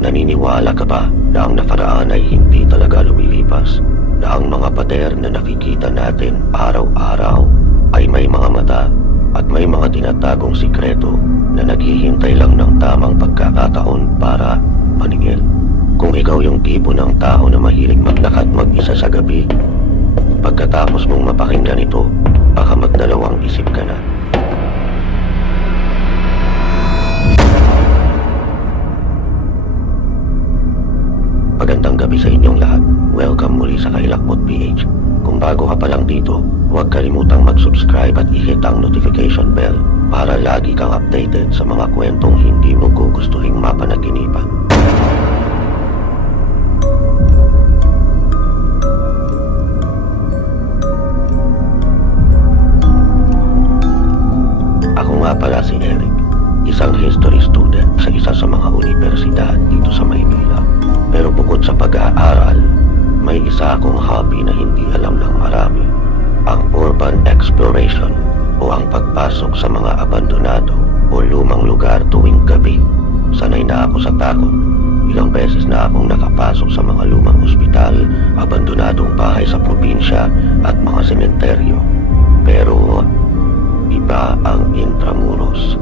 Naniniwala ka ba na ang nakaraan ay hindi talaga lumilipas? Na ang mga pader na nakikita natin araw-araw ay may mga mata at may mga tinatagong sikreto na naghihintay lang ng tamang pagkakataon para maningil? Kung ikaw yung tipo ng tao na mahilig maglakad mag-isa sa gabi, pagkatapos mong mapakinggan ito, baka magdalawang isip ka na. Magandang gabi sa inyong lahat. Welcome muli sa Kailakbot PH. Kung bago ka pa lang dito, huwag kalimutang mag-subscribe at i-hit ang notification bell para lagi kang updated sa mga kwentong hindi mo gugustuhing mapanaginipan. Ako nga pala si Eric, isang history student sa isa sa mga universidad dito sa Maynila. Pero bukod sa pag-aaral, may isa akong hobby na hindi alam ng marami. Ang urban exploration o ang pagpasok sa mga abandonado o lumang lugar tuwing gabi. Sanay na ako sa takot. Ilang beses na akong nakapasok sa mga lumang ospital, abandonadong bahay sa probinsya at mga sementeryo. Pero iba ang Intramuros.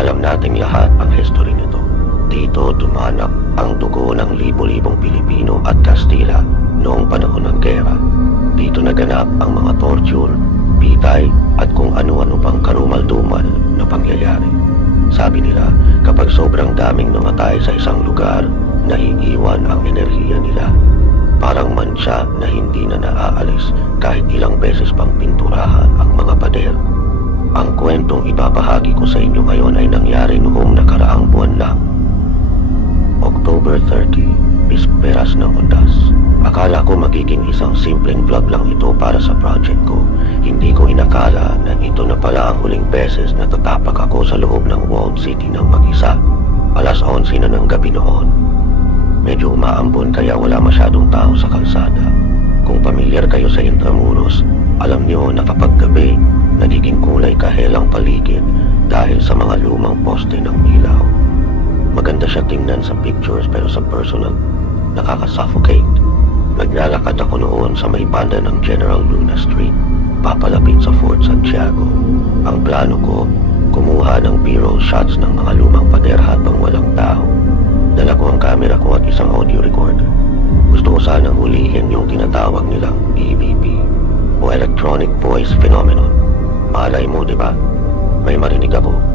Alam nating lahat ang history nito. Dito dumanap ang dugo ng libo-libong Pilipino at Kastila noong panahon ng gera. Dito naganap ang mga torture, pitay at kung ano-ano pang karumal-dumal na pangyayari. Sabi nila, kapag sobrang daming namatay sa isang lugar, naiiwan ang enerhiya nila. Parang mantsa na hindi na naaalis kahit ilang beses pang pinturahan ang mga pader. Ang kwentong ibabahagi ko sa inyo ngayon ay nangyari noong nakaraang buwan lang. October 30, bisperas ng Undas. Akala ko magiging isang simpleng vlog lang ito para sa project ko. Hindi ko inakala na ito na pala ang huling beses na tatapak ako sa loob ng walled city ng mag-isa. Alas 11 na ng gabi noon. Medyo umaambon kaya wala masyadong tao sa kalsada. Kung pamilyar kayo sa Intramuros, alam niyo na kapag gabi, nagiging kulay kahelang paligid dahil sa mga lumang poste ng ilaw. Maganda siya tingnan sa pictures pero sa personal, nakaka-suffocate. Naglalakad ako noon sa may banda ng General Luna Street, papalapit sa Fort Santiago. Ang plano ko, kumuha ng B-roll shots ng mga lumang pader habang walang tao. Dala ko ang camera ko at isang audio recorder. Gusto ko sanang hulihin yung tinatawag nilang EVP o Electronic Voice Phenomenon. Malay mo, di ba? May marinig ako.